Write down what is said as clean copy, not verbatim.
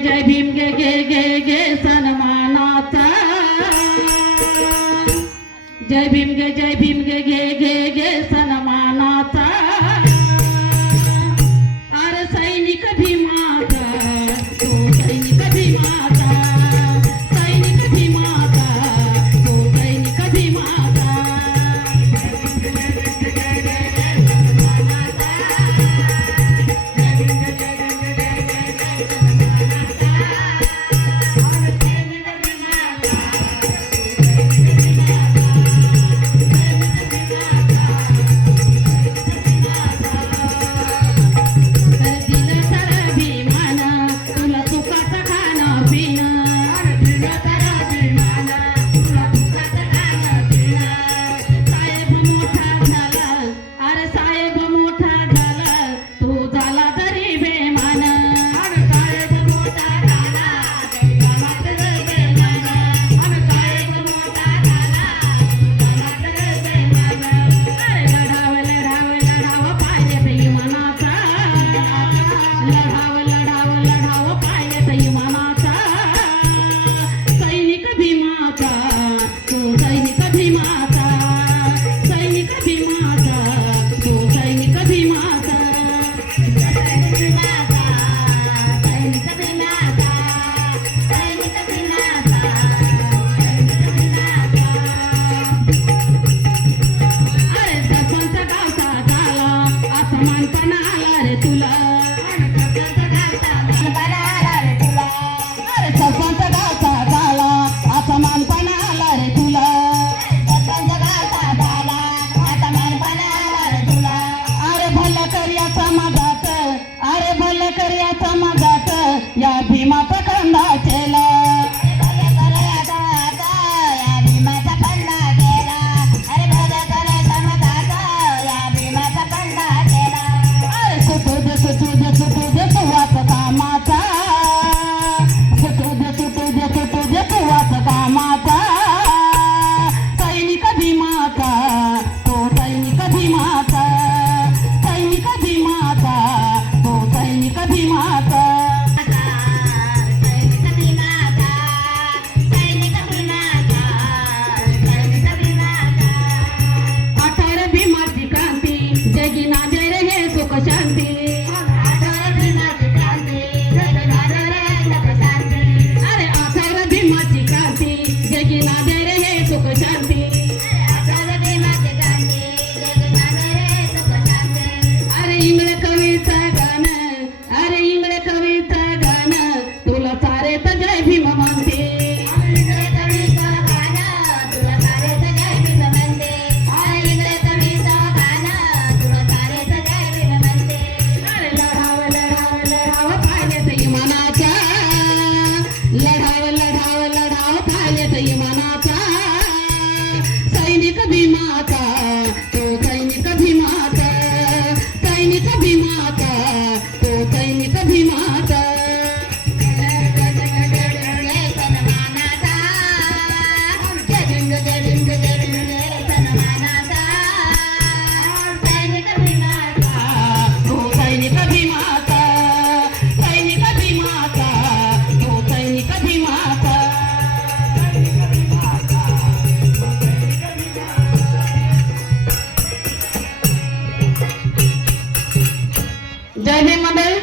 जय भीम गे गे गे गे सन्मानाचा जय भीम गे गे गे गे सन्मानाचा अरे सैनिक भीमाचा तो सैनिक भीमाचा सैनिक भीमाचा तो सैनिक भीमाचा या भीमाचा कंदा केला या भीमाचा कंदा केला अरे भले करे समजाचा या भीमाचा कंदा केला अरे सुटू दे तुवाच कामाचा सुटू दे तुवाच कामाचा सैनिक भीमाचा तो सैनिक भीमाचा सैनिक भीमाचा तो सैनिक भीमाचा सैनिक भीमाचा तो सैनिक भीमाचा सैनिक भीमाचा तो सैनिक भीमाचा जय भीम मंडळी.